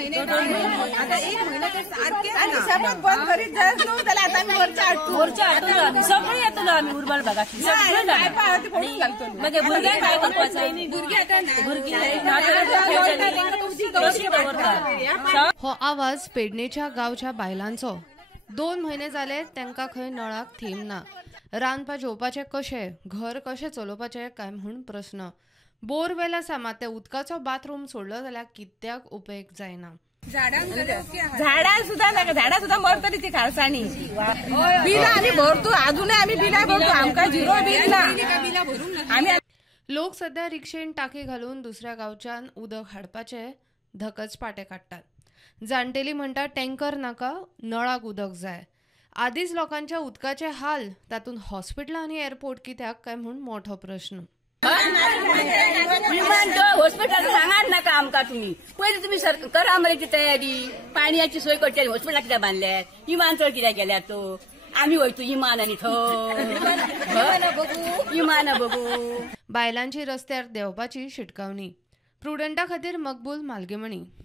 महिने आता 1 महिना ते सारखे आणि समज बंद करीत जायच नो त्याला आता मी वरच्या आटू सगळे येतो ना आम्ही उर्बल भागातली काय पाहते फोन घालतो म्हणजे बुरगे काय करपाचं बुरगी आता बुरगी हो आवाज पेडणेच्या गावच्या बायलांचो। 2 महिने जाले त्यांका खंय नळाक थेंब ना। रांदपा जेवपाचे कशे, घर कशे चलोवपाचे काय म्हूण प्रश्न। बोरवेल आसा मात त्या उदकाचो बाथरूम सोडलो जाल्यार कित्याक उपेग जायना। झाडां सुद्धा मरतली ती खालसाणी बिल आम्ही भरतो अजूनही आम्ही बिला भरतो आमका 0 बिल ना आम्ही। लोक सध्या रिक्षेन टाकी घालून दुसऱ्या गावच्यान उदक हाडपाचे धकच पाटे काडटात। जाणटेली म्हणटा टँकर नाका, नळाक उदक जाय। आदीच लोकांच्या उदकाचे हाल, तातूंत हॉस्पिटलां आनी एअरपोर्ट कित्याक काय म्हूण मोठो प्रश्न। हॉस्पिटल सांगात नाका आमकां तुम्ही पयलीं तुम्ही करा मरे तयारी पाणयाची सोय करचे हॉस्पिटलां कित्याक बांदल्यात विमानतळ कित्याक केल्यात तो आम्ही वयतू विमान आनी विमान बघू। बायलांची रस्त्यार देवपाची शिटकावणी। प्रुडंटा खातीर मकबूल मालगेमणी।